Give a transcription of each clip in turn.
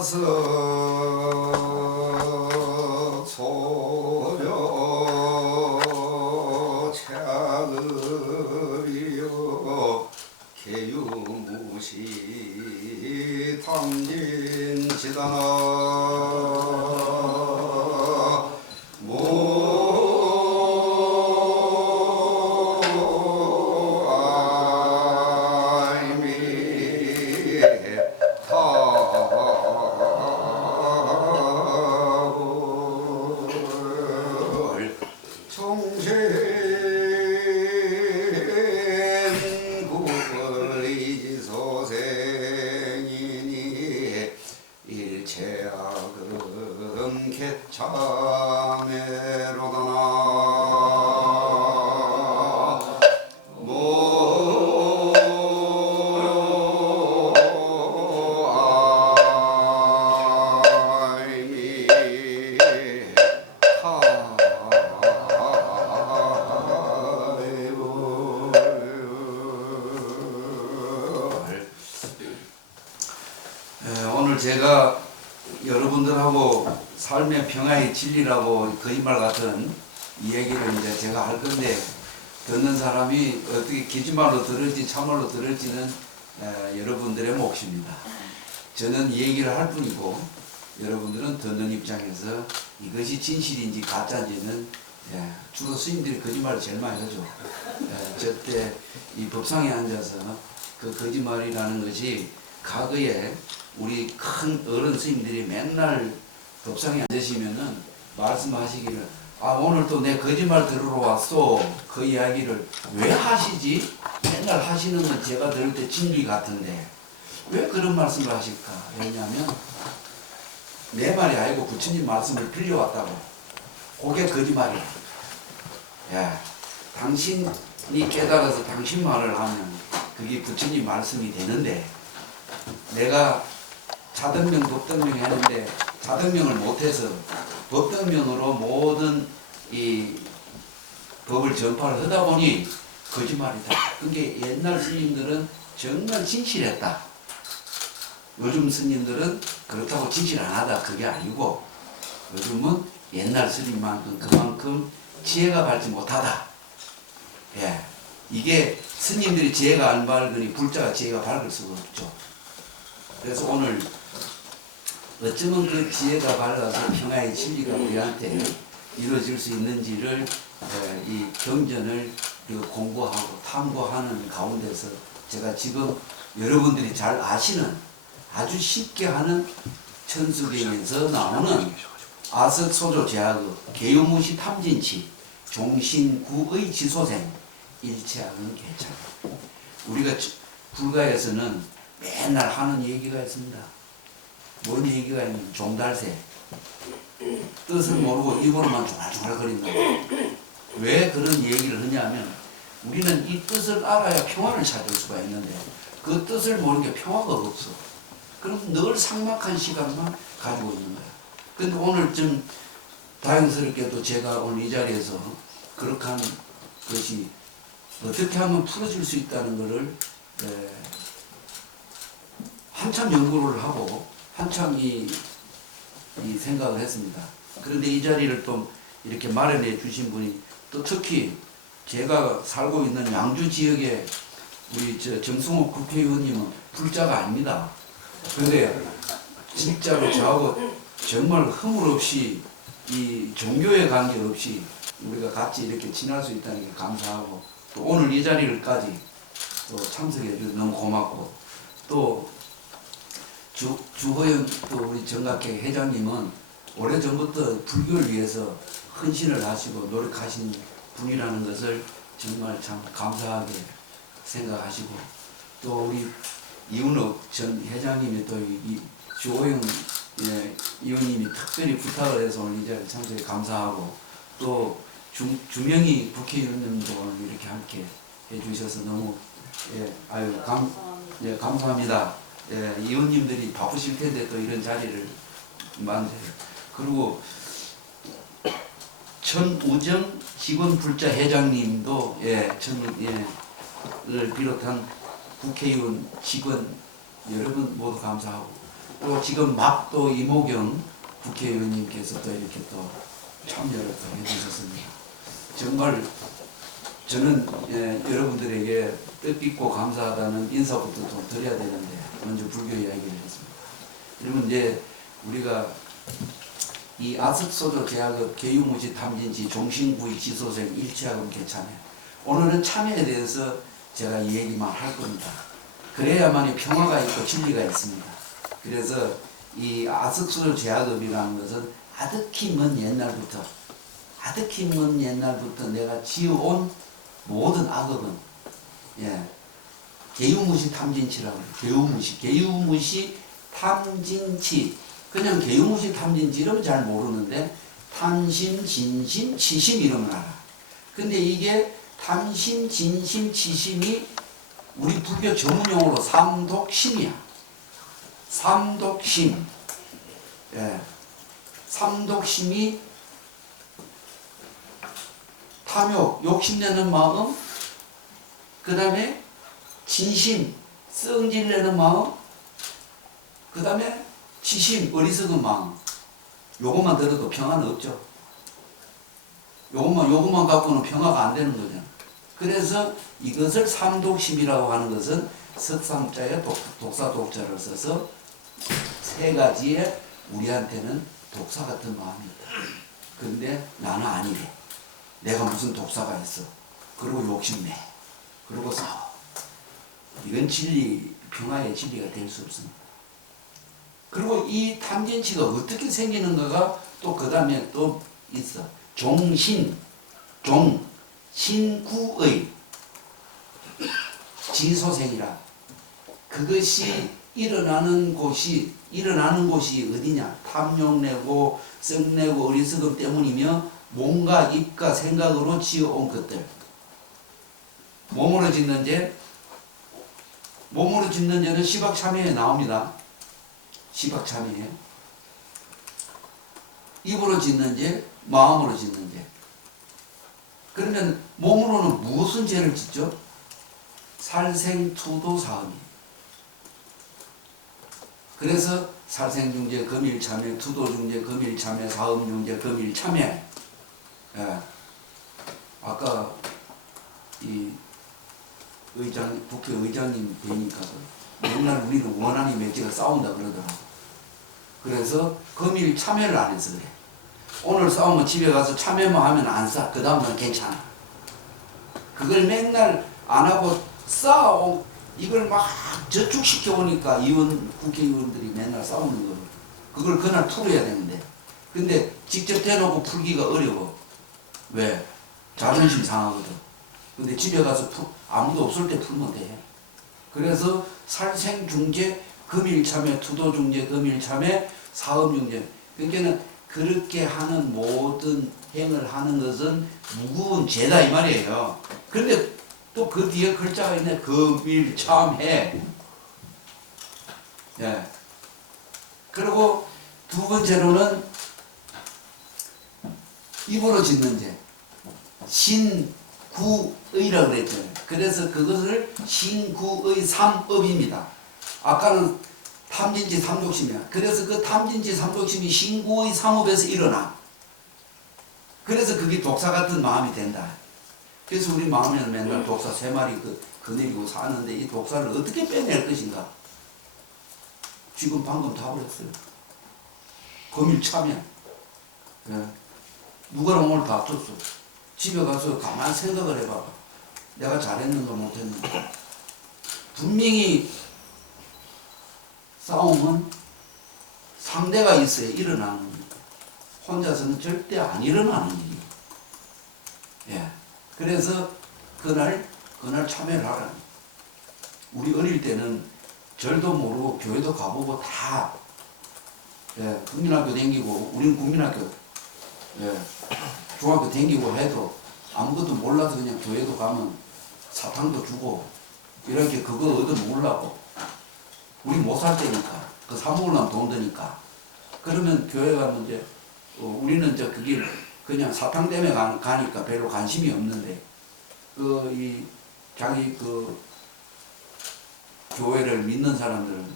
사서 소려 차그리여 개유무시 탐진지다나 소생이니 일체악음 개참매로다나 오늘 제가 여러분들하고 삶의 평화의 진리라고 거짓말 같은 이야기를 이제 제가 할 건데, 듣는 사람이 어떻게 거짓말로 들을지 참말로 들을지는 여러분들의 몫입니다. 저는 얘기를 할 뿐이고 여러분들은 듣는 입장에서 이것이 진실인지 가짜인지는 주로 스님들이 거짓말을 제일 많이 하죠. 저때 이 법상에 앉아서 그 거짓말이라는 것이 과거에 우리 큰 어른 스님들이 맨날 법상에 앉으시면은 말씀하시기를, 오늘 또 내 거짓말 들으러 왔어. 그 이야기를 왜 하시지? 맨날 하시는 건 제가 들을 때 진리 같은데 왜 그런 말씀을 하실까? 왜냐하면 내 말이 아니고 부처님 말씀을 빌려왔다고. 그게 거짓말이야. 당신이 깨달아서 당신 말을 하면 그게 부처님 말씀이 되는데, 내가 자등명, 법등명 했는데 자등명을 못해서 법등명으로 모든 이 법을 전파를 하다 보니 거짓말이다. 그게 옛날 스님들은 정말 진실했다. 요즘 스님들은 그렇다고 진실 안 하다. 그게 아니고 요즘은 옛날 스님만큼 그만큼 지혜가 밝지 못하다. 이게 스님들이 지혜가 안 밝으니 불자가 지혜가 밝을 수가 없죠. 그래서 오늘 어쩌면 그 지혜가 밝아서 평화의 진리가 우리한테 이루어질 수 있는지를 이 경전을 공부하고 탐구하는 가운데서 제가 지금 여러분들이 잘 아시는 아주 쉽게 하는 천수경에서 나오는 아석소조 제학의 개유무시 탐진치 종신구의 지소생 일체악은 개참. 우리가 불가에서는 맨날 하는 얘기가 있습니다. 뭔 얘기가 있냐면 종달새. 뜻을 모르고 입으로만 중얼중얼 거린다. 왜 그런 얘기를 하냐면 우리는 이 뜻을 알아야 평화를 찾을 수가 있는데 그 뜻을 모르는 게 평화가 없어. 그럼 늘 삭막한 시간만 가지고 있는 거야. 근데 오늘 좀 다행스럽게도 제가 오늘 이 자리에서 그렇게 한 것이 어떻게 하면 풀어질 수 있다는 것을 한참 연구를 하고 한참 이 생각을 했습니다. 그런데 이 자리를 또 이렇게 마련해 주신 분이 또 특히 제가 살고 있는 양주 지역에 우리 정승욱 국회의원님은 불자가 아닙니다. 근데 진짜로 저하고 정말 허물 없이 이 종교에 관계없이 우리가 같이 이렇게 지낼 수 있다는 게 감사하고, 또 오늘 이 자리를까지 또 참석해 주셔서 너무 고맙고, 또 주호영 또 우리 정각회 회장님은 오래전부터 불교를 위해서 헌신을 하시고 노력하신 분이라는 것을 정말 참 감사하게 생각하시고, 또 우리 이은옥 전 회장님이 또 이 주호영 의원님이 특별히 부탁을 해서 오늘 이 자리에 참석해 감사하고, 또 주명희 국회의원님도 오늘 이렇게 함께 해주셔서 너무 감사합니다. 의원님들이 바쁘실 텐데 또 이런 자리를 만들어요. 그리고 천우정 직원불자 회장님도 를 비롯한 국회의원 직원 여러분 모두 감사하고, 또 지금 막 또 이모경 국회의원님께서 또 이렇게 또 참여를 또 해주셨습니다. 정말 저는 여러분들에게 뜻깊고 감사하다는 인사부터 좀 드려야 되는데 먼저 불교 이야기를 했습니다. 그러면 이제 우리가 이 아습소조 제약업 개유무지 탐진치 종신구의 지소생 일체학업 개참회, 오늘은 참회에 대해서 제가 이 얘기만 할 겁니다. 그래야만이 평화가 있고 진리가 있습니다. 그래서 이 아습소조 제약업이라는 것은 아득히 먼 옛날부터 내가 지어온 모든 악업은 개유무시 탐진치라고 해요. 개유무시 탐진치. 그냥 개유무시 탐진치 이러면 잘 모르는데 탐심, 진심, 치심 이러면 알아. 근데 이게 탐심, 진심, 치심이 우리 불교 전문용어로 삼독심이야. 삼독심. 삼독심이 탐욕, 욕심내는 마음, 그 다음에 진심, 성질내는 마음, 그 다음에 치심, 어리석은 마음. 요것만 들어도 평화는 없죠. 요것만 갖고는 평화가 안 되는 거죠. 그래서 이것을 삼독심이라고 하는 것은 석삼자에 독사 독자를 써서 세 가지의 우리한테는 독사 같은 마음이 있다. 그런데 나는 아니래. 내가 무슨 독사가 있어. 그리고 욕심내. 그리고 싸워. 이건 진리, 평화의 진리가 될 수 없습니다. 그리고 이 탐진치가 어떻게 생기는가가 또 그 다음에 또 있어. 종신, 신구의 지소생이라. 그것이 일어나는 곳이 어디냐? 탐욕내고 썩내고 어리석음 때문이며 몸과 입과 생각으로 지어온 것들. 몸으로 짓는 죄는 시박참회에 나옵니다. 시박참회에. 입으로 짓는 죄, 마음으로 짓는 죄. 그러면 몸으로는 무슨 죄를 짓죠? 살생투도사음이. 그래서 살생중죄, 금일참회, 투도중죄, 금일참회, 사음중죄, 금일참회. 아까 이 국회의장님 뵈니까 맨날 우리는 원한이 맺지가 싸운다 그러더라고. 그래서 금일 참회를 안 해서 그래. 오늘 싸우면 집에 가서 참회만 하면 안 싸. 그 다음은 괜찮아. 그걸 맨날 안 하고 싸워. 이걸 막 저축시켜 오니까 국회의원들이 맨날 싸우는 거를. 그걸 그날 풀어야 되는데. 근데 직접 대놓고 풀기가 어려워. 왜? 자존심 상하거든. 근데 집에 가서 아무도 없을 때 풀면 돼. 그래서 살생중죄, 금일참회, 투도중죄, 금일참회, 사음중죄. 그러니까 그렇게 하는 모든 행을 하는 것은 무거운 죄다 이 말이에요. 그런데 또 그 뒤에 글자가 있네. 금일참회. 그리고 두 번째로는 입으로 짓는 죄. 신구의라고 그랬죠. 그래서 그것을 신구의 삼업입니다. 아까는 탐진치 삼독심이야. 그래서 그 탐진치 삼독심이 신구의 삼업에서 일어나. 그래서 그게 독사 같은 마음이 된다. 그래서 우리 마음에는 맨날 독사 세 마리 거느리고 사는데 이 독사를 어떻게 빼낼 것인가? 지금 방금 답을 했어요. 금일참회. 누구랑 오늘 다퉜어. 집에 가서 가만히 생각을 해봐. 내가 잘했는가 못했는가. 분명히 싸움은 상대가 있어야 일어나는 겁니다. 혼자서는 절대 안 일어나는 일이에요. 그래서 그날 참여를 하라. 우리 어릴 때는 절도 모르고 교회도 가보고 다 국민학교 다니고 우리는 국민학교 중학교 다니고 해도 아무것도 몰라서 그냥 교회도 가면 사탕도 주고 이렇게 그거 얻어 먹으려고. 우리 못 살 때니까 그 사 먹으려면 돈 드니까. 그러면 교회 가면 이제 우리는 그게 그냥 사탕 때문에 가니까 별로 관심이 없는데 자기 교회를 믿는 사람들은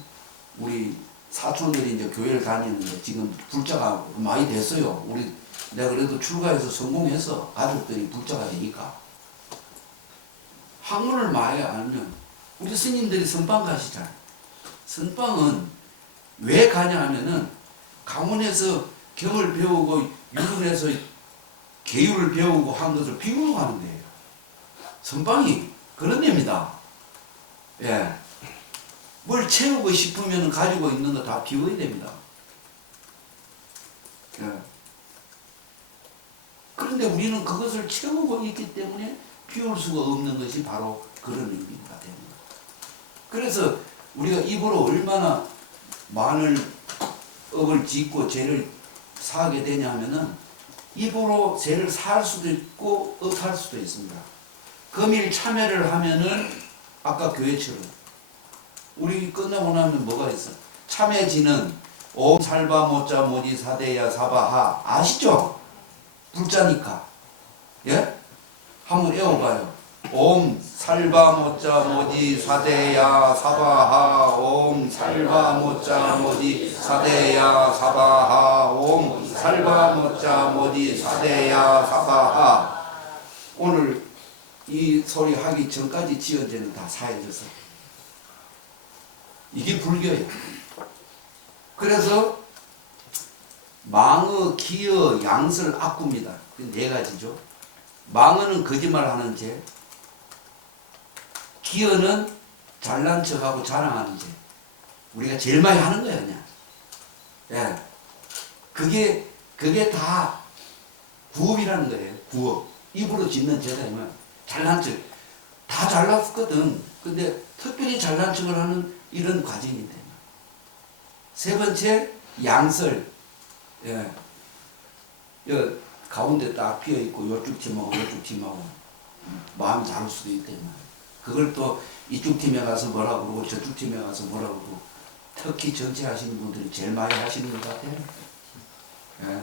우리 사촌들이 이제 교회를 다니는데 지금 불자가 많이 됐어요. 내가 그래도 출가해서 성공해서 가족들이 불자가 되니까. 학문을 많이 알면 우리 스님들이 선방 가시잖아요. 선방은 왜 가냐 하면은 강원에서 경을 배우고 유흥에서 계율을 배우고 한 것을 비우고 하는 거예요. 선방이 그런 데입니다. 예. 뭘 채우고 싶으면 가지고 있는 거 다 비워야 됩니다. 예. 그런데 우리는 그것을 채우고 있기 때문에 비울 수가 없는 것이 바로 그런 의미가 됩니다. 그래서 우리가 입으로 얼마나 많은 업을 짓고 죄를 사하게 되냐 하면은 입으로 죄를 살 수도 있고 업할 수도 있습니다. 금일 참회를 하면은 아까 교회처럼 우리 끝나고 나면 뭐가 있어? 참회지는 옴 살바 모자 모지 사대야 사바하 아시죠? 불자니까. 예? 한번 외워봐요. 옴 살바 모자 모지 사대야 사바하 옴 살바 모자 모지 사대야 사바하 옴 살바 모자 모지 사대야 사바하. 오늘 이 소리 하기 전까지 지은 죄는 다 사해졌어. 이게 불교예요. 그래서 망어, 기어, 양설, 악구입니다. 네 가지죠. 망어는 거짓말하는 죄, 기어는 잘난 척하고 자랑하는 죄. 우리가 제일 많이 하는 거야 그냥. 예, 그게 다 구업이라는 거예요. 구업. 입으로 짓는 죄다 이만. 잘난 척. 다 잘났거든. 근데 특별히 잘난 척을 하는 이런 과정인데. 세 번째 양설. 예, 여 가운데 딱 비어 있고 요쪽 팀하고 요쪽 팀하고 마음이 다를 수도 있대요. 그걸 또 이쪽 팀에 가서 뭐라 그러고 저쪽 팀에 가서 뭐라 그러고 특히 정치하시는 분들이 제일 많이 하시는 것 같아요. 예.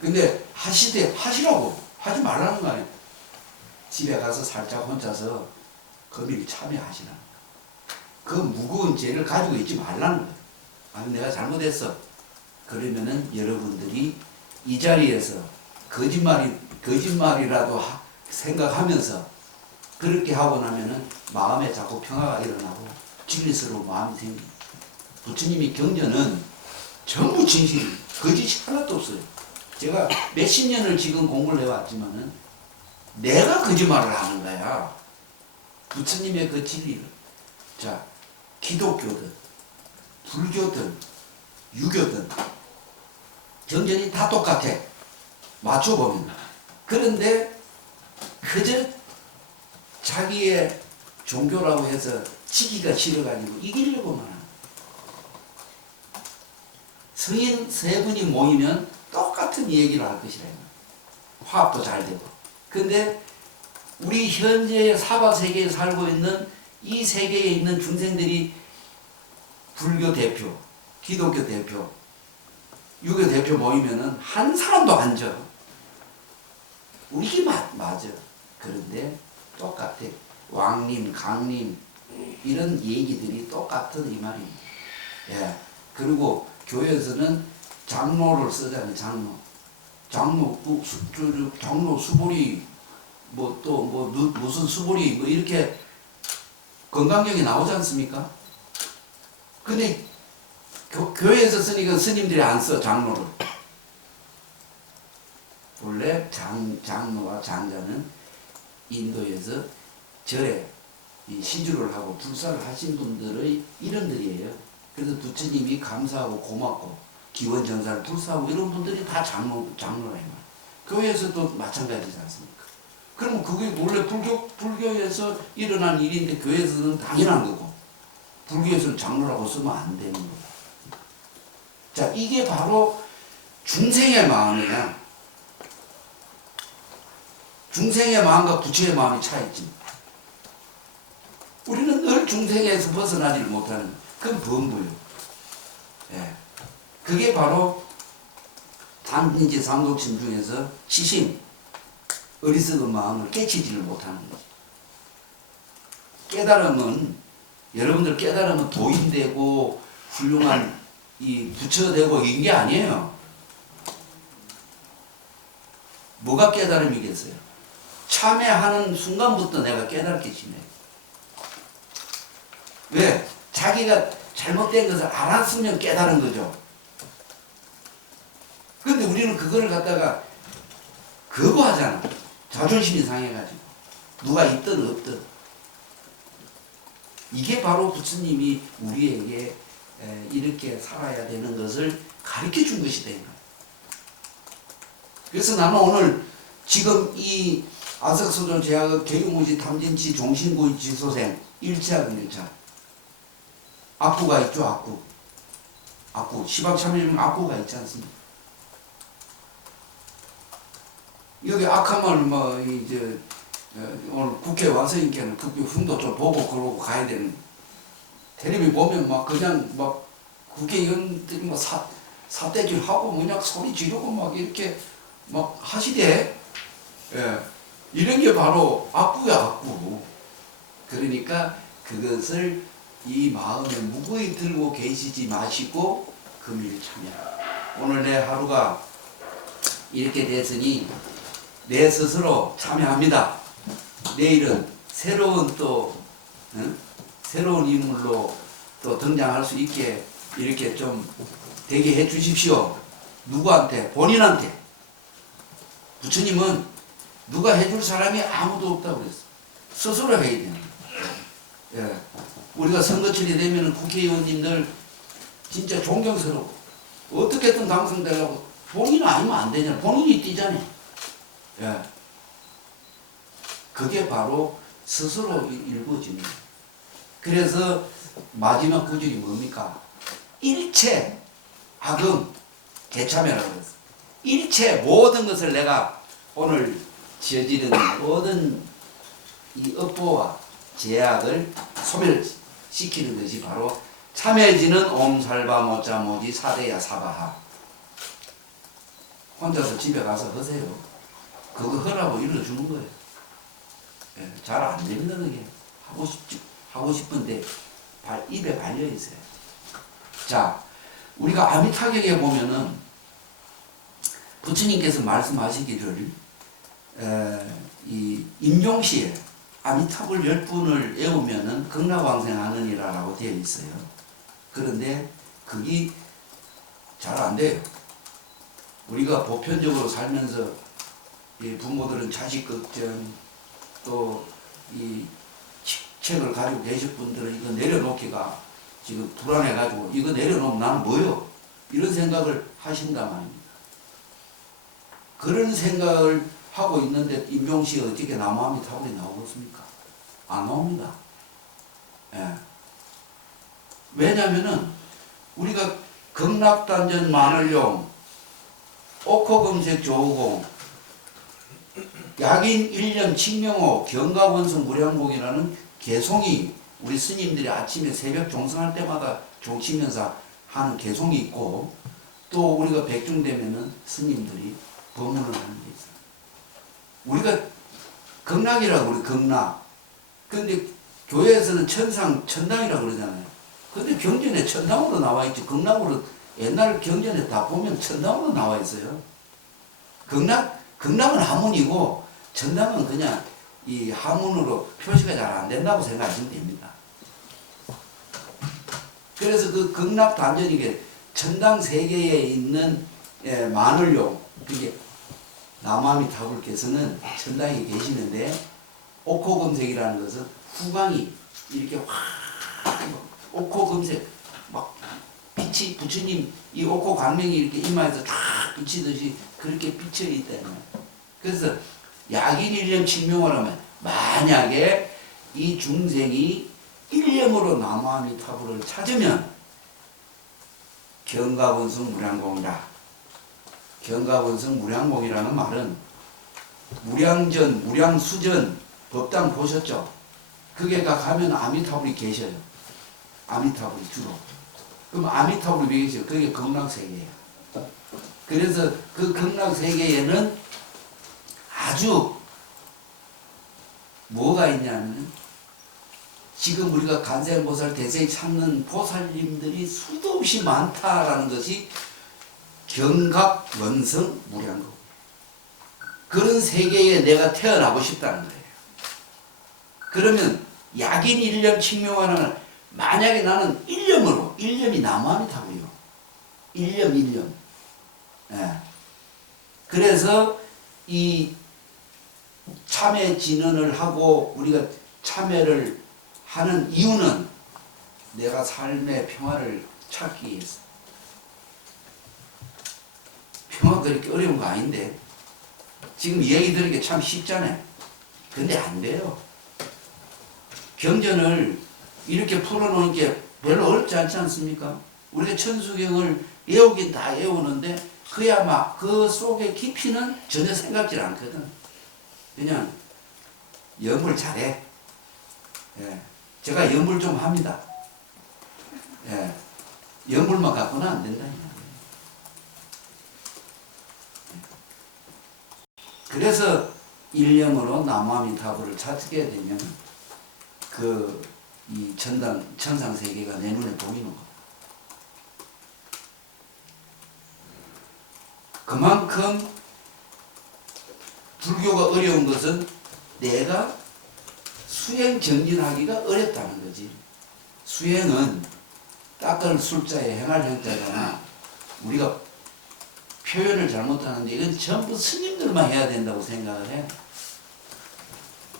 근데 하시라고 하지 말라는 거 아니에요. 집에 가서 살짝 혼자서 금일 참여하시라는 거예요. 그 무거운 죄를 가지고 있지 말라는 거예요. 아니 내가 잘못했어. 그러면은 여러분들이 이 자리에서 거짓말이라도 생각하면서 그렇게 하고 나면은 마음에 자꾸 평화가 일어나고 진리스러운 마음이 생깁니다. 부처님이 경전은 전부 진실, 거짓이 하나도 없어요. 제가 몇십 년을 지금 공부를 해왔지만은 내가 거짓말을 하는 거야. 부처님의 그 진리를. 자, 기독교든, 불교든, 유교든, 경전이 다 똑같아. 맞춰보면. 그런데 그저 자기의 종교라고 해서 지기가 싫어가지고 이기려고만 하는 거야. 성인 세 분이 모이면 똑같은 얘기를 할 것이라. 화합도 잘 되고. 근데 우리 현재 사바 세계에 살고 있는 이 세계에 있는 중생들이 불교 대표, 기독교 대표, 유교 대표 모이면은 한 사람도 안 져. 우리게 맞아. 그런데 똑같아. 왕님, 강님 이런 얘기들이 똑같은 이 말입니다. 예. 그리고 교회에서는 장로를 쓰잖아요. 장로 수보리 무슨 수보리 이렇게 건강경에 나오지 않습니까? 근데 교회에서 쓰니까 스님들이 안 써, 장로를. 원래 장로와 장자는 인도에서 절에 시주를 하고 불사를 하신 분들의 이름들이에요. 그래서 부처님이 감사하고 고맙고 기원전사를 불사하고 이런 분들이 다 장로라. 교회에서도 마찬가지지 않습니까? 그러면 그게 원래 불교에서 일어난 일인데 교회에서는 당연한 거고 불교에서는 장로라고 쓰면 안 되는 거고. 자, 이게 바로 중생의 마음이야. 중생의 마음과 부처의 마음이 차이지. 우리는 늘 중생에서 벗어나지를 못하는, 그건 범부요. 예. 그게 바로 단인지 삼독심 중에서 치심, 어리석은 마음을 깨치지를 못하는 거지. 깨달음은, 여러분들 깨달음은 도인되고 훌륭한 이 부처되고 인 게 아니에요. 뭐가 깨달음이겠어요? 참회하는 순간부터 내가 깨닫게 지내. 왜? 자기가 잘못된 것을 알았으면 깨달은 거죠. 근데 우리는 그거를 갖다가 거부하잖아. 자존심이 상해가지고. 누가 있든 없든. 이게 바로 부처님이 우리에게 이렇게 살아야 되는 것을 가르쳐 준 것이 되는 거예요. 그래서 나는 오늘 지금 이 아석서존 제약의 개유무지 탐진치 종신구이 지소생 1차하고 1차. 악구가 있죠, 악구. 악구. 시박참여면 악구가 있지 않습니까? 여기 악한 말, 뭐, 이제, 오늘 국회에 와서니까는 그 흉도 좀 보고 그러고 가야 되는. 텔레비 보면 막 그냥 막 국회의원들이 뭐 사대질 하고 그냥 소리 지르고 막 이렇게 막 하시대. 예. 이런 게 바로 악구야, 악구. 그러니까 그것을 이 마음에 무거이 들고 계시지 마시고 금일 참여. 오늘 내 하루가 이렇게 됐으니 내 스스로 참여합니다. 내일은 새로운 또 새로운 인물로 또 등장할 수 있게 이렇게 좀 되게 해 주십시오. 누구한테? 본인한테. 부처님은 누가 해줄 사람이 아무도 없다고 그랬어. 스스로 해야 돼요. 예. 우리가 선거철이 되면 국회의원님들 진짜 존경스러워. 어떻게든 당선되려고 본인 아니면 안 되잖아. 본인이 뛰잖아. 예. 그게 바로 스스로 일부어집니다. 그래서 마지막 구절이 뭡니까? 일체 악음 개참해라고 그랬어. 일체 모든 것을 내가 오늘 지어지는 모든 이 업보와 제약을 소멸시키는 것이 바로 참해지는 옴살바모짜모지 사대야 사바하. 혼자서 집에 가서 하세요. 그거 하라고 일러주는 거예요. 예, 잘 안 됩니다. 그게 하고 싶은데 입에 발려 있어요. 자, 우리가 아미타격에 보면은 부처님께서 말씀하시기를 이 임종시에 아미타불 10분을 외우면은 극락왕생하느니라라고 되어 있어요. 그런데 그게 잘 안 돼요. 우리가 보편적으로 살면서 이 부모들은 자식 걱정, 또 이 책을 가지고 계실 분들은 이거 내려놓기가 지금 불안해가지고 이거 내려놓으면 나는 뭐요? 이런 생각을 하신단 말입니다. 그런 생각을 하고 있는데 임종시에 어떻게 남아미타불이 나오겠습니까? 안 나옵니다. 예. 왜냐면은 우리가 극락단전 마늘용, 옥호금색 조우공, 약인 일념 칙명호 경가원성 무량공이라는 개송이 우리 스님들이 아침에 새벽 종성할 때마다 종치면서 하는 개송이 있고, 또 우리가 백중되면은 스님들이 법문을 하는 게 있어요. 우리가 극락이라고 그래, 극락. 근데 교회에서는 천당이라고 그러잖아요. 근데 경전에 천당으로 나와 있지, 극락으로 옛날 경전에 다 보면 천당으로 나와 있어요. 극락은 하문이고 천당은 그냥 이 하문으로 표시가 잘 안 된다고 생각하시면 됩니다. 그래서 그 극락 단전이게 천당 세계에 있는 마늘용, 그게 남아미타불께서는 천당에 계시는데 옥호금색이라는 것은 후광이 이렇게 확 옥호금색 막 빛이 부처님 이 옥호 광명이 이렇게 이마에서 쫙 비치듯이 그렇게 비쳐 있다는. 그래서 약인 일념 칙명호라면 만약에 이 중생이 일념으로 남아미타불을 찾으면 경가원성 무량공이라. 경가원성 무량공이라는 말은 무량전, 무량수전 법당 보셨죠? 그게 가면 아미타불이 계셔요. 아미타불이 주로. 그럼 아미타불이 왜 계셔요? 그게 극락세계예요. 그래서 그 극락세계에는 아주 뭐가 있냐면 지금 우리가 간세음보살 대세에 찾는 보살님들이 수도 없이 많다라는 것이 경각, 원성, 무량거. 그런 세계에 내가 태어나고 싶다는 거예요. 그러면 약인 일념 칭명하는, 만약에 나는 일념으로, 일념이 나무아미타불이요. 일념. 예. 그래서 이 참회 진언을 하고 우리가 참회를 하는 이유는 내가 삶의 평화를 찾기 위해서. 평화가 그렇게 어려운 거 아닌데. 지금 얘기 들으니까 참 쉽잖아요. 근데 안 돼요. 경전을 이렇게 풀어놓은 게 별로 어렵지 않지 않습니까? 우리가 천수경을 외우긴 다 외우는데 그야마 그 속의 깊이는 전혀 생각질 않거든. 그냥 연불 잘해. 예. 제가 연불 좀 합니다. 예. 연불만 갖고는 안 된다. 그래서 일념으로 나무아미타불을 찾게 되면 이 천상 세계가 내 눈에 보이는 거. 그만큼 불교가 어려운 것은 내가 수행 정진하기가 어렵다는 거지. 수행은 닦을 술자에 행할 행자잖아. 우리가 표현을 잘못하는데 이건 전부 스님들만 해야 된다고 생각을 해.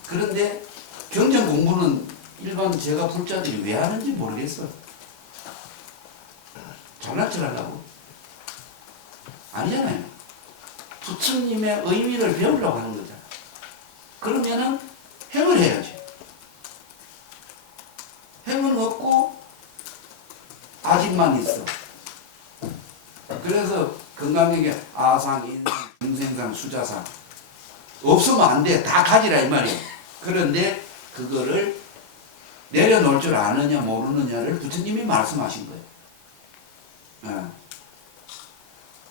그런데 경전 공부는 일반 제가 불자들이 왜 하는지 모르겠어. 잘난 척 하려고? 아니잖아요. 부처님의 의미를 배우려고 하는 거잖아. 그러면은 행을 해야지. 행은 없고 아직만 있어. 그래서 건강하게 아상, 인상, 중생상, 수자상 없으면 안 돼. 다 가지라 이 말이야. 그런데 그거를 내려놓을 줄 아느냐 모르느냐를 부처님이 말씀하신 거예요. 예.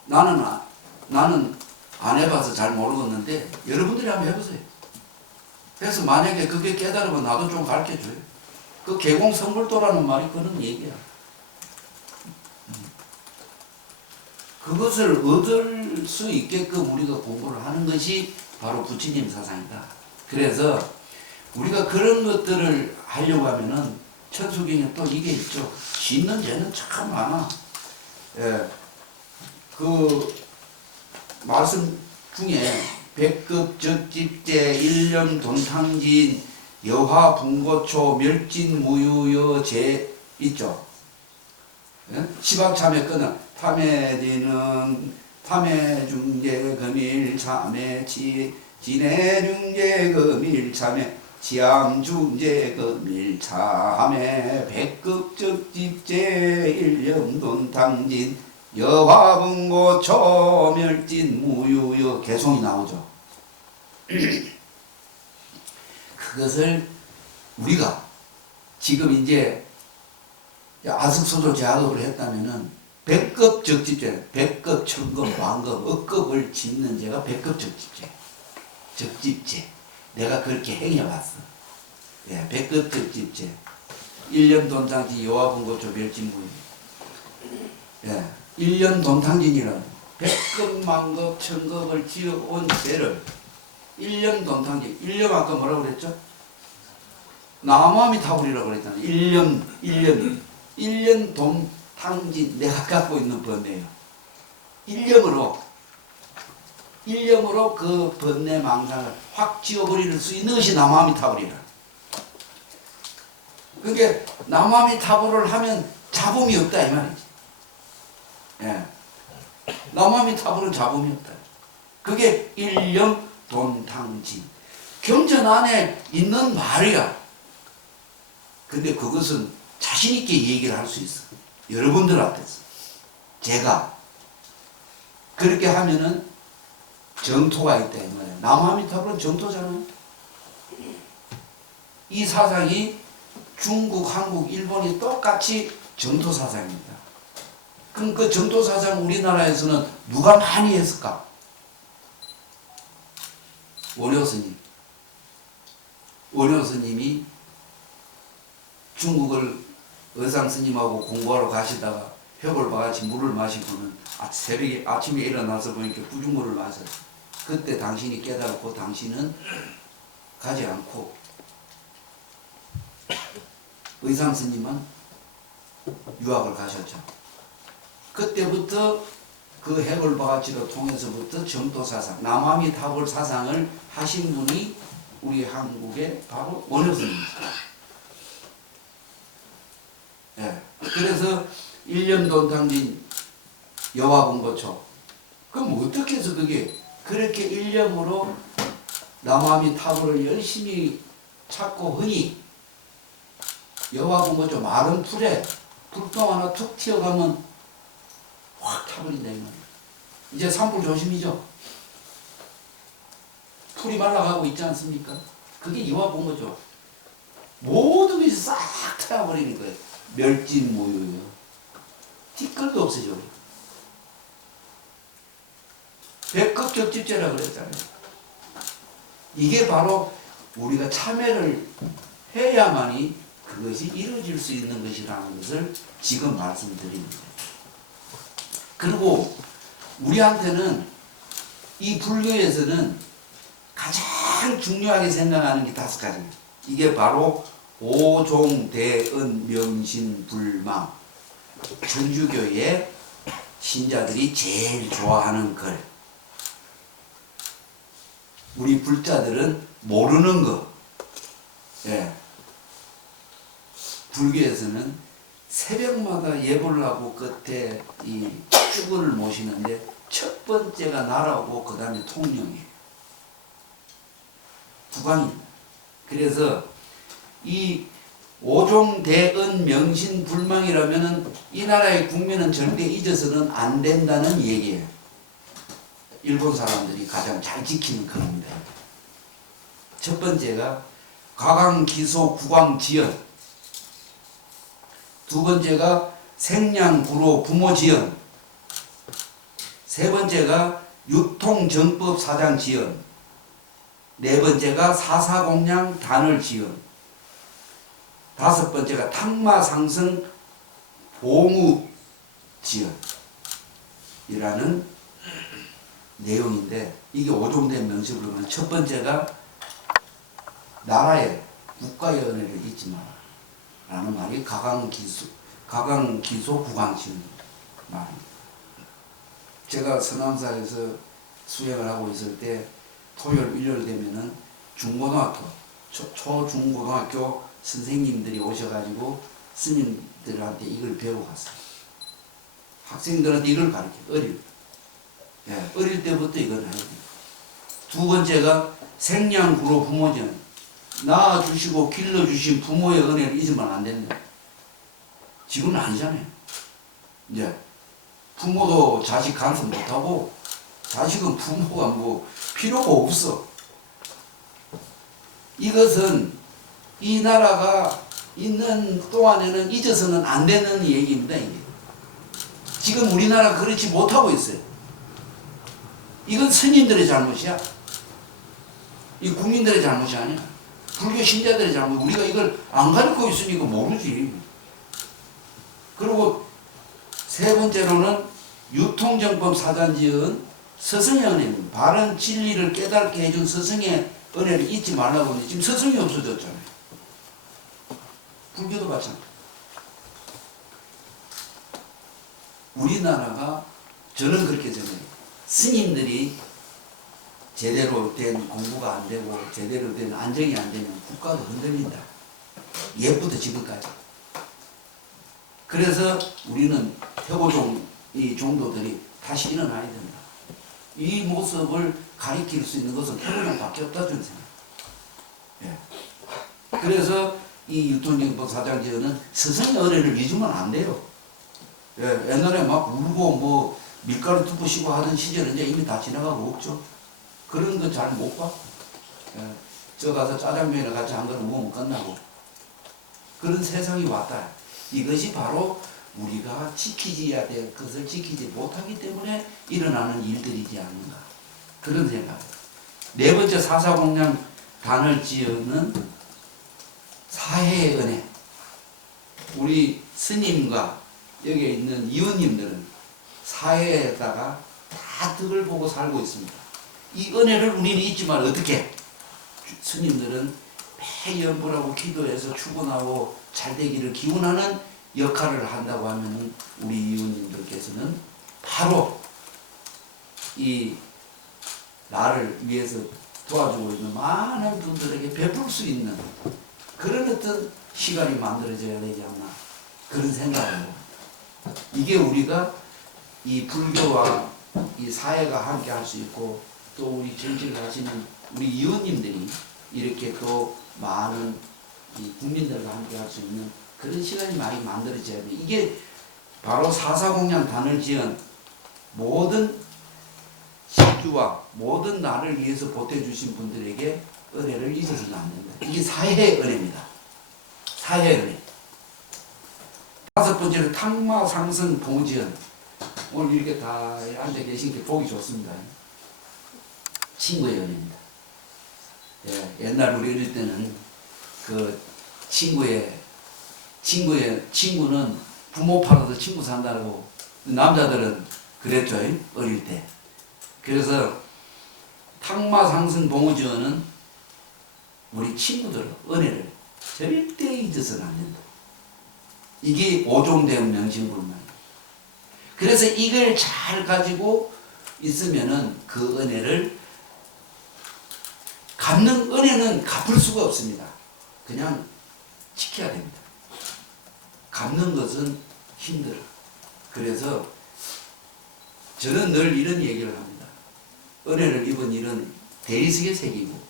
나는 안 해봐서 잘 모르겠는데 여러분들이 한번 해보세요. 그래서 만약에 그게 깨달으면 나도 좀 가르쳐줘요. 그 개공성불도라는 말이 그런 얘기야. 그것을 얻을 수 있게끔 우리가 공부를 하는 것이 바로 부처님 사상이다. 그래서 우리가 그런 것들을 하려고 하면은 천수경에 또 이게 있죠. 짓는 죄는 참 많아. 예. 그 말씀 중에 백급 적집제 일념 돈탕진 여화 분고초 멸진 무유여 제 있죠. 예? 시박참회 끊은 탐해지는 탐해중재 금일 참회 진해중재 금일 참회 지암중재 금일 참회 백급적집제 일념돈탕진 여화분고초 멸진 무유여 개송이 나오죠. 그것을 우리가 지금 이제 아승소조 제학업을 했다면은 백급 적집제, 백급, 천급, 왕급, 억급을 짓는 제가 백급 적집제, 적집제. 내가 그렇게 행해봤어. 예, 백급 적집제. 일년 돈탕진 여화분고초 멸진 무유. 예, 일년 돈탕진이라는 백급, 만급, 천급을 지어온 죄를 1년 돈탕진. 1년 아까 뭐라고 그랬죠? 나무아미타불이라고 그랬잖아요. 1년 돈탕진 내가 갖고 있는 번뇌예요. 1년으로 그 번뇌 망상을 확 지워버릴 수 있는 것이 나무아미타불이라. 그러니까 나무아미타불을 하면 잡음이 없다 이 말이지. 예. 나무아미타불은 잡음이 없다. 그게 1년 돈탕진. 경전 안에 있는 말이야. 근데 그것은 자신있게 얘기를 할 수 있어. 여러분들한테서. 제가. 그렇게 하면은 정토가 있다. 이 말이야. 나무아미타불은 정토잖아요. 이 사상이 중국, 한국, 일본이 똑같이 정토 사상입니다. 그럼 그 정토 사상 우리나라에서는 누가 많이 했을까? 원효 스님. 원효 스님이 중국을 의상 스님하고 공부하러 가시다가 회골바같이 물을 마시고는 새벽에 아침에 일어나서 보니까 구중물을 마셨어요. 그때 당신이 깨달았고 당신은 가지 않고 의상 스님은 유학을 가셨죠. 그때부터 그 해골바가지를 통해서부터 정도 사상, 남아미 타볼 사상을 하신 분이 우리 한국의 바로 원효스님입니다. 예. 그래서 일념돈탕진 여화봉고초. 그럼 어떻게 해서 그게 그렇게 일념으로 남아미 타불을 열심히 찾고 흔히 여화봉고초 마른 풀에 불똥 하나 툭 튀어가면 확 타버린다 이 말이야. 이제 산불 조심이죠. 풀이 말라가고 있지 않습니까? 그게 여화봉고초. 모든 것이 싹 타버리는 거예요. 멸진 모유예요. 티끌도 없어져. 백극격집제라 그랬잖아요. 이게 바로 우리가 참회를 해야만이 그것이 이루어질 수 있는 것이라는 것을 지금 말씀드립니다. 그리고 우리한테는 이 불교에서는 가장 중요하게 생각하는 게 5가지입니다. 이게 바로 오종대은 명신불망, 천주교의 신자들이 제일 좋아하는 글. 우리 불자들은 모르는 거. 예. 불교에서는 새벽마다 예불을 하고 끝에 이 축을 모시는데 첫 번째가 나라고 그 다음에 통령이에요. 두관입니다. 그래서 이 오종대은 명신불망이라면은 이 나라의 국민은 절대 잊어서는 안 된다는 얘기예요. 일본 사람들이 가장 잘 지키는 겁니다. 첫 번째가 가강기소 국왕지연, 두 번째가 생량구로 부모지연, 세 번째가 유통정법 사장지연, 네 번째가 사사공양 단월지연, 다섯 번째가 탕마상승 보무지연이라는 내용인데, 이게 오종된 명식으로 보면 첫 번째가 나라의 국가의 은혜를 잊지 마라 라는 말이 가강기소 국왕지연 말입니다. 제가 서남사에서 수행을 하고 있을 때 토요일 일요일 되면은 중고등학교 초중고등학교 선생님들이 오셔가지고 스님들한테 이걸 배우고 갔어요. 학생들한테 이걸 가르쳐요. 어릴 때부터 이걸 해야 돼요. 두 번째가 생량구로 부모전, 낳아주시고 길러주신 부모의 은혜를 잊으면 안 된다. 지금은 아니잖아요. 이제 부모도 자식 간섭 못하고 자식은 부모가 뭐 필요가 없어. 이것은 이 나라가 있는 동안에는 잊어서는 안 되는 얘기입니다. 이게. 지금 우리나라 그렇지 못하고 있어요. 이건 스님들의 잘못이야. 이 국민들의 잘못이 아니야. 불교 신자들의 잘못. 우리가 이걸 안 가르치고 있으니까 모르지. 그리고 세 번째로는 유통정법 사단지은 스승의 은혜입니다. 바른 진리를 깨닫게 해준 스승의 은혜를 잊지 말라고 하는데 지금 스승이 없어졌잖아요. 불교도 마찬가지. 우리나라가 저는 그렇게 생각해요. 스님들이 제대로 된 공부가 안 되고 제대로 된 안정이 안 되면 국가도 흔들린다. 옛부터 지금까지. 그래서 우리는 태고종 이 종도들이 다시 일어나야 된다. 이 모습을 가리킬 수 있는 것은 태고종밖에 없다 저는 생각해요. 예. 그래서 이 유통정법 사장지어는 스승의 은혜를 잊으면 안 돼요. 예. 옛날에 막 울고 뭐 밀가루 뚜부시고 하던 시절은 이제 이미 다 지나가고 없죠. 그런 거 잘 못 봐. 예. 저 가서 짜장면이나 같이 한 그릇 먹으면 끝나고. 그런 세상이 왔다. 이것이 바로 우리가 지키지야 될 것을 지키지 못하기 때문에 일어나는 일들이지 않는가. 그런 생각이에요. 네 번째 사사공양 단월지어는 사해의 은혜. 우리 스님과 여기에 있는 이웃님들은 사회에다가 다 덕을 보고 살고 있습니다. 이 은혜를 우리는 잊지만 어떻게? 스님들은 매일 연불하고 기도해서 출근하고 잘되기를 기원하는 역할을 한다고 하면 우리 이웃님들께서는 바로 이 나를 위해서 도와주고 있는 많은 분들에게 베풀 수 있는 그런 어떤 시간이 만들어져야 되지 않나 그런 생각을 합니다. 이게 우리가 이 불교와 이 사회가 함께 할 수 있고 또 우리 정치를 하시는 우리 이웃님들이 이렇게 또 많은 이 국민들과 함께 할 수 있는 그런 시간이 많이 만들어져야 돼. 이게 바로 사사공양 단을 지은 모든 식주와 모든 나를 위해서 보태주신 분들에게 은혜를 잊어서는 안 된다. 이게 사회의 은혜입니다. 사회의 은혜. 다섯 번째는 탕마상승 봉지연. 오늘 이렇게 다 앉아 계신 게 보기 좋습니다. 친구의 은혜입니다. 예, 옛날 우리 어릴 때는 그 친구는 부모 팔아서 친구 산다고 남자들은 그랬죠. 어릴 때. 그래서 탕마상승 봉지연은 우리 친구들 은혜를 절대 잊어서는 안 된다. 이게 오종대응 명심불만. 그래서 이걸 잘 가지고 있으면은 그 은혜를 갚는 은혜는 갚을 수가 없습니다. 그냥 지켜야 됩니다. 갚는 것은 힘들어. 그래서 저는 늘 이런 얘기를 합니다. 은혜를 입은 일은 대리석의 색이고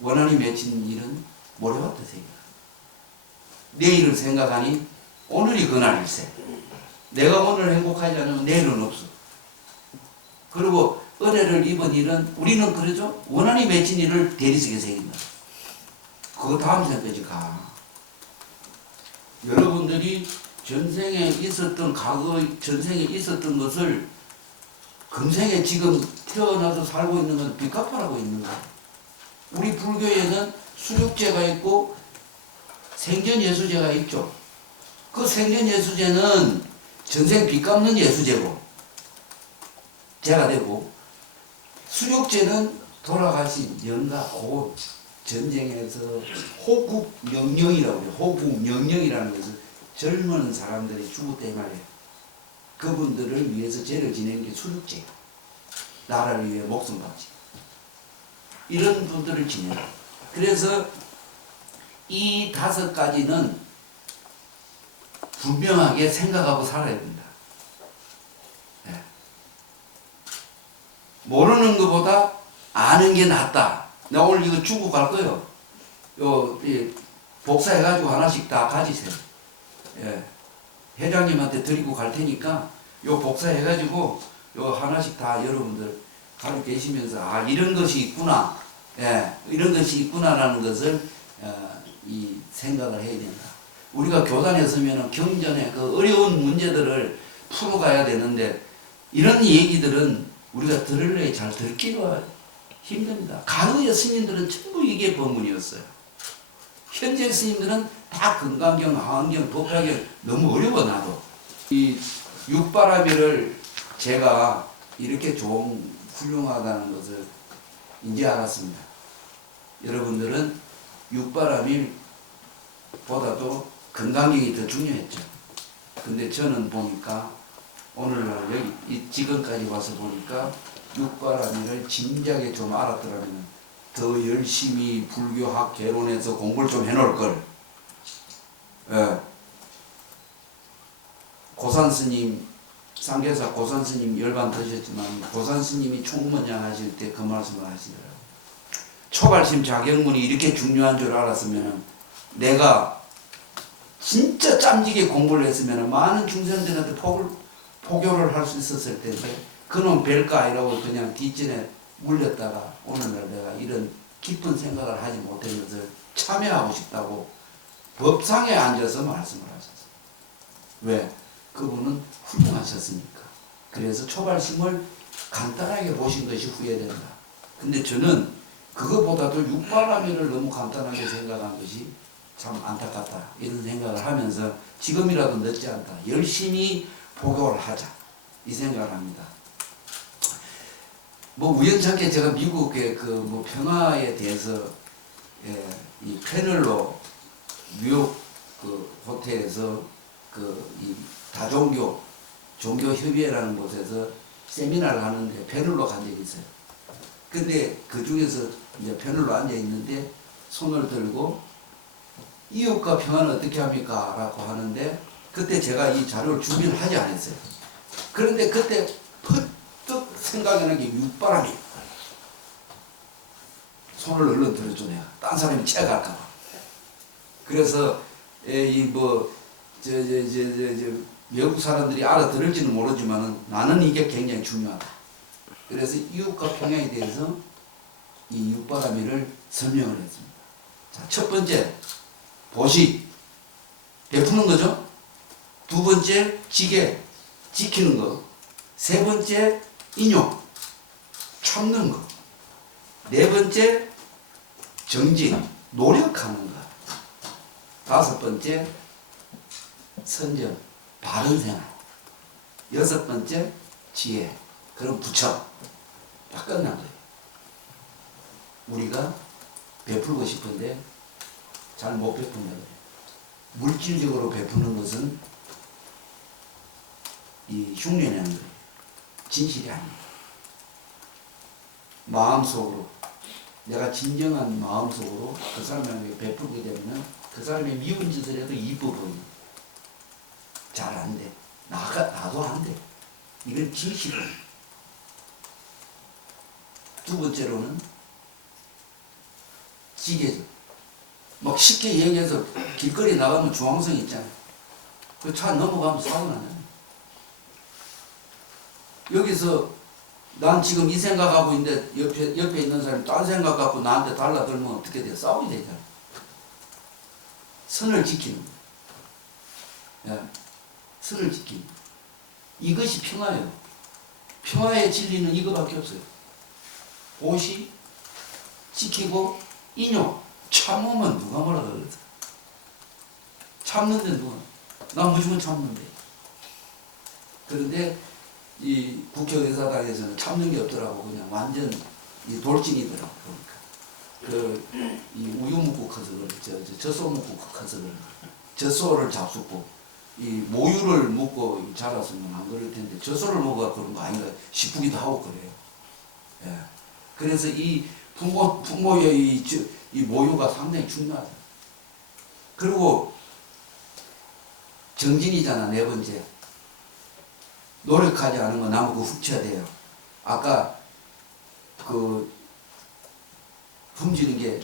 원한이 맺힌 일은 모래밭의 색이다. 내일을 생각하니 오늘이 그날일세. 내가 오늘 행복하지 않으면 내일은 없어. 그리고 은혜를 입은 일은 우리는 그러죠. 원한이 맺힌 일을 대리석에 새긴다. 그거 다음 생까지 가. 여러분들이 전생에 있었던 과거 전생에 있었던 것을 금생에 지금 태어나서 살고 있는 건 빚갚아라고 있는 거야. 우리 불교에는 수륙제가 있고 생전예수제가 있죠. 그 생전예수제는 전생 빚 갚는 예수제고 제가 되고 수륙제는 돌아가신 영가 고 전쟁에서 호국 명령이라고 해요. 호국 명령이라는 것은 젊은 사람들이 죽을 때 말이에요. 그분들을 위해서 죄를 지내는 게 수륙제. 나라를 위해 목숨 바치. 이런 분들을 지내요. 그래서 이 다섯 가지는 분명하게 생각하고 살아야 된다. 네. 모르는 것보다 아는 게 낫다. 나 오늘 이거 주고 갈 거예요. 복사해가지고 하나씩 다 가지세요. 예. 회장님한테 드리고 갈 테니까 요 복사해가지고 요 하나씩 다 여러분들 가지고 계시면서 아 이런 것이 있구나. 예. 이런 것이 있구나라는 것을 이 생각을 해야 된다. 우리가 교단에 서면은 경전에 그 어려운 문제들을 풀어가야 되는데 이런 얘기들은 우리가 들을래 잘 듣기가 힘듭니다. 과거의 스님들은 전부 이게 법문이었어요. 현재 스님들은 다 금강경, 하원경, 법화경 너무 어려워 나도. 이 육바라밀을 제가 이렇게 좋은 훌륭하다는 것을 이제 알았습니다. 여러분들은 육바라밀 보다도 금강경이 더 중요했죠. 근데 저는 보니까 오늘날 여기 지금까지 와서 보니까 육바라밀을 진작에 좀 알았더라면 더 열심히 불교학 개론에서 공부를 좀 해놓을 걸. 예. 고산스님, 상계사 고산스님 열반 드셨지만 고산스님이 총문장 하실 때 그 말씀을 하시더라고요. 초발심 자격문이 이렇게 중요한 줄 알았으면 내가 진짜 짬지게 공부를 했으면 많은 중생들한테 포교를 할 수 있었을 텐데 그놈 별까 이러고 그냥 뒷전에 물렸다가 오늘날 내가 이런 깊은 생각을 하지 못한 것을 참여하고 싶다고 법상에 앉아서 말씀을 하셨어요. 왜? 그분은 훌륭하셨으니까. 그래서 초발심을 간단하게 보신 것이 후회된다. 근데 저는 그거보다도 육바라밀을 너무 간단하게 생각한 것이 참 안타깝다 이런 생각을 하면서 지금이라도 늦지 않다. 열심히 포교를 하자 이 생각을 합니다. 뭐 우연찮게 제가 미국의 그 뭐 평화에 대해서 이 패널로 뉴욕 그 호텔에서 그 이 다종교 종교협의회라는 곳에서 세미나를 하는데 패널로 간 적이 있어요. 근데 그 중에서 이제 패널로 앉아 있는데 손을 들고 이웃과 평화는 어떻게 합니까? 라고 하는데 그때 제가 이 자료를 준비를 하지 않았어요. 그런데 그때 퍼뜩 생각이 난 게 육바람이 손을 얼른 들어줘 내가 딴 사람이 채갈까봐. 그래서 외국 사람들이 알아들을지는 모르지만은 나는 이게 굉장히 중요하다. 그래서 이웃과 평화에 대해서 이 육바라밀을 설명을 했습니다. 자, 첫 번째 보시 베푸는 거죠. 두 번째 지게 지키는 거. 세 번째 인용 참는 거. 네 번째 정진 노력하는 거. 다섯 번째 선정 바른 생활. 여섯 번째 지혜. 그럼 부처. 다 끝난 거예요. 우리가 베풀고 싶은데 잘 못 베푼다 그래요. 물질적으로 베푸는 것은 이 흉내내는 거예요. 진실이 아닙니다. 마음속으로 내가 진정한 마음속으로 그 사람에게 베풀게 되면 그 사람의 미운 짓을 해도 이뻐 보이는 잘 안 돼. 나도 안 돼. 이건 진실이에요. 두 번째로는 지게죠. 막 쉽게 얘기해서 길거리 나가면 중앙선 있잖아요. 그 차 넘어가면 사고 나잖아요. 여기서 난 지금 이 생각하고 있는데 옆에 있는 사람이 딴 생각 갖고 나한테 달라들면 어떻게 돼? 싸우게 되잖아요. 선을 지키는 거예요. 예. 선을 지키는 거예요. 이것이 평화예요. 평화의 진리는 이거밖에 없어요. 보시, 지키고, 인용. 참으면 누가 뭐라 그러겠어. 참는데 누가. 난 무조건 참는데. 그런데 이 국회의사당에서는 참는 게 없더라고. 그냥 완전 이 돌진이더라고. 그러니까. 이 우유 먹고 커서 그래. 젖소 먹고 커서 그래. 젖소를 잡수고, 이 모유를 먹고 자랐으면 안 그럴 텐데, 젖소를 먹어 그런 거 아닌가 싶기도 하고 그래요. 예. 그래서 이 부모의 이 모유가 상당히 중요하다. 그리고 정진이잖아, 네 번째. 노력하지 않으면 남은 거 훔쳐야 돼요. 아까 그 훔치는 게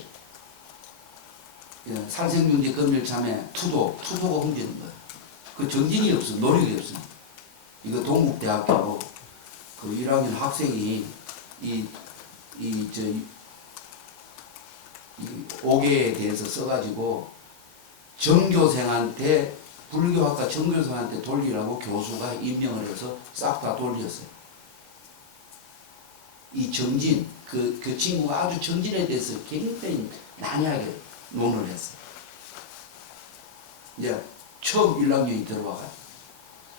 살생명제 검열참에 투도가 훔치는 거예요. 그 정진이 없어, 노력이 없어. 이거 동국대학교 그 1학년 학생이 이 오계에 대해서 써가지고 정교생한테 불교학과 정교생한테 돌리라고 교수가 임명을 해서 싹 다 돌렸어요. 이 정진 그 친구가 아주 정진에 대해서 굉장히 난해하게 논을 했어요. 이제 처음 1학년이 들어와가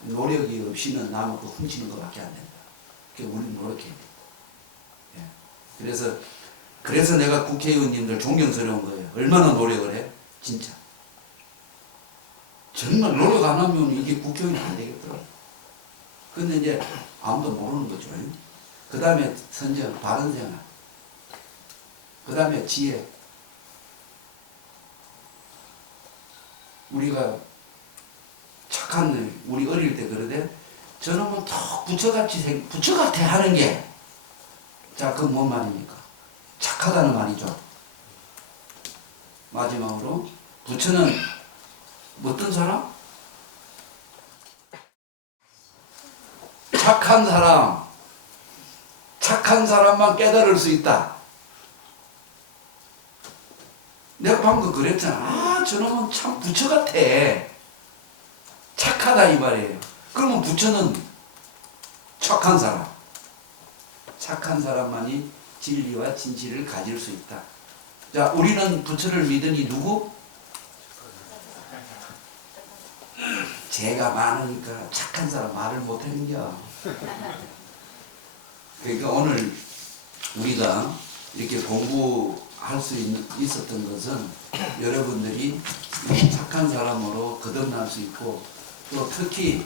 노력이 없이는 남은 거 훔치는 것밖에 안 된다. 그러니까 우리는 노력해야 된다. 예. 그래서 내가 국회의원님들 존경스러운 거예요. 얼마나 노력을 해? 진짜. 정말 노력 안 하면 이게 국회의원이 안 되겠더라고요. 근데 이제 아무도 모르는 거죠. 그 다음에 선정, 바른 생활. 그 다음에 지혜. 우리가 착한, 우리 어릴 때 그러대. 저놈은 더 부처 같아 하는 게. 자, 그건 뭔 말입니까? 착하다는 말이죠. 마지막으로 부처는 어떤 사람? 착한 사람만 깨달을 수 있다. 내가 방금 그랬잖아. 아, 저놈은 참 부처 같아. 착하다 이 말이에요. 그러면 부처는 착한 사람. 착한 사람만이 진리와 진실을 가질 수 있다. 자, 우리는 부처를 믿으니 누구? 죄가 많으니까 착한 사람 말을 못하는겨. 그러니까 오늘 우리가 이렇게 공부할 수 있었던 것은 여러분들이 착한 사람으로 거듭날 수 있고, 또 특히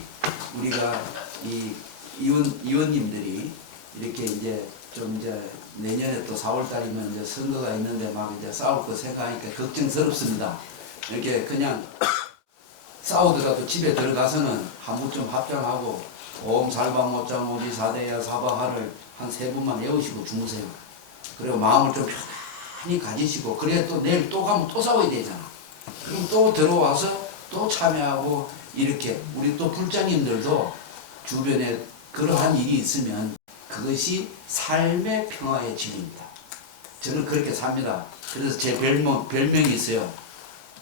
우리가 이 의원님들이 이렇게 이제 좀 이제 내년에 또 4월 달이면 이제 선거가 있는데 막 이제 싸울 거 생각하니까 걱정스럽습니다. 이렇게 그냥 싸우더라도 집에 들어가서는 한 번 좀 합장하고 옴 살바모짜 모지 사대야 사바하를 한 3번만 외우시고 주무세요. 그리고 마음을 좀 편히 가지시고, 그래야 또 내일 또 가면 또 싸워야 되잖아. 그럼 또 들어와서 또 참여하고, 이렇게 우리 또 불장님들도 주변에 그러한 일이 있으면 그것이 삶의 평화의 질입니다. 저는 그렇게 삽니다. 그래서 제 별명이 있어요.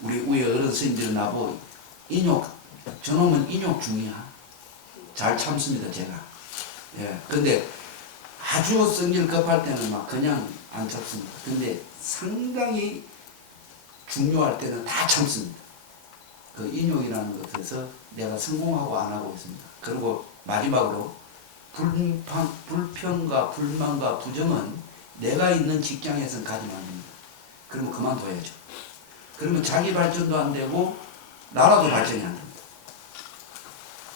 우리 위에 어르신들이 나보고 인욕, 저놈은 인욕 중이야. 잘 참습니다, 제가. 예. 근데 아주 성질 급할 때는 막 그냥 안 참습니다. 근데 상당히 중요할 때는 다 참습니다. 그 인욕이라는 것에서 내가 성공하고 안 하고 있습니다. 그리고 마지막으로 불평과 불만과 부정은 내가 있는 직장에서는 가지면 안 됩니다. 그러면 그만둬야죠. 그러면 자기 발전도 안 되고 나라도 발전이 안 됩니다.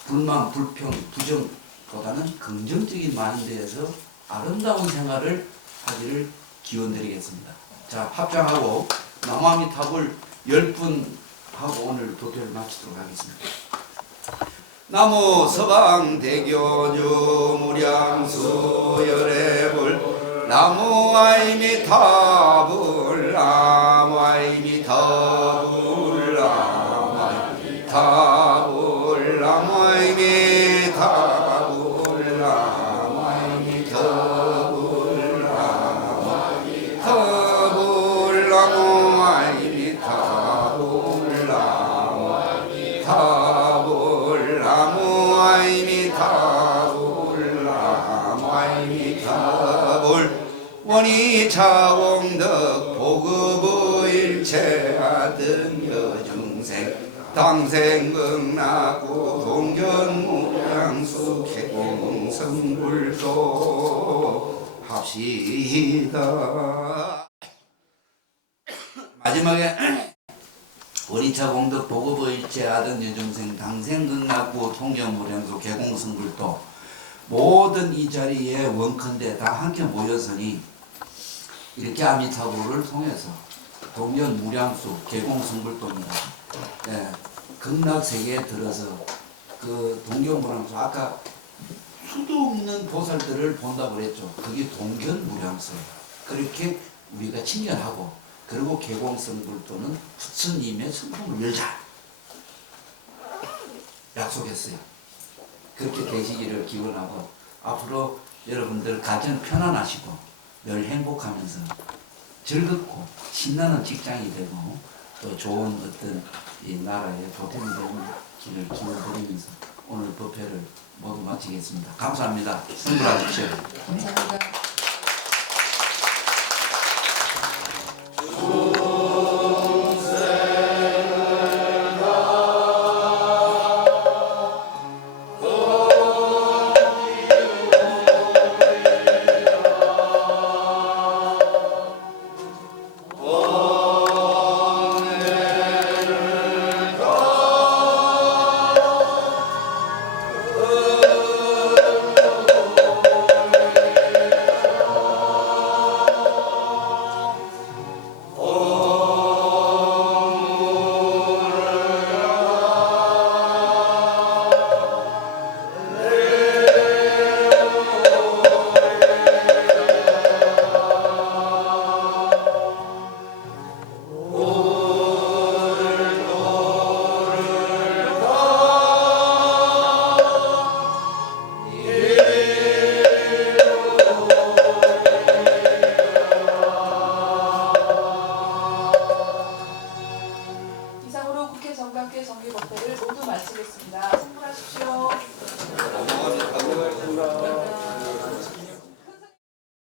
불만, 불평, 부정보다는 긍정적인 마인드에서 아름다운 생활을 하기를 기원드리겠습니다. 자, 합장하고 남아미 탑을 10분 하고 오늘 도표를 마치도록 하겠습니다. 나무 서방대교주 무량수 열애불 나무 아이미 탑을 나무 아이미 탑을 나무 아이미 탑을 나무 아이미 탑을 나무 아이미 탑을 나무 아이미 탑을 나무 아이미 탑을 나무 아이미 탑을 나무 아이미 탑을 나무 아이미 탑을 원이 차공덕 보급의일체하던 여중생 당생극나고 동전무량수 개공성불도 합시다. 마지막에 원이차 공덕 보급의일체하던 여중생 당생극나고 동전무량수 개공성불도 모든 이 자리에 원컨대 다 함께 모였으니 이렇게 아미타불을 통해서 동전 무량수 개공성불도입니다. 예, 극락세계에 들어서 그 동견무량수, 아까 수도 없는 보살들을 본다고 그랬죠. 그게 동견무량수예요. 그렇게 우리가 친견하고, 그리고 개공성불도는 부처님의 성품을 열자 약속했어요. 그렇게 되시기를 기원하고, 앞으로 여러분들 가정 편안하시고 늘 행복하면서 즐겁고 신나는 직장이 되고 또 좋은 어떤 이 나라의 보탬이 되는 길을 기원드리면서 오늘 법회를 모두 마치겠습니다. 감사합니다. 승부하십시오. 감사합니다. 이상으로 국회 정당계 정기 법회를 모두 마치겠습니다. 승부하십시오.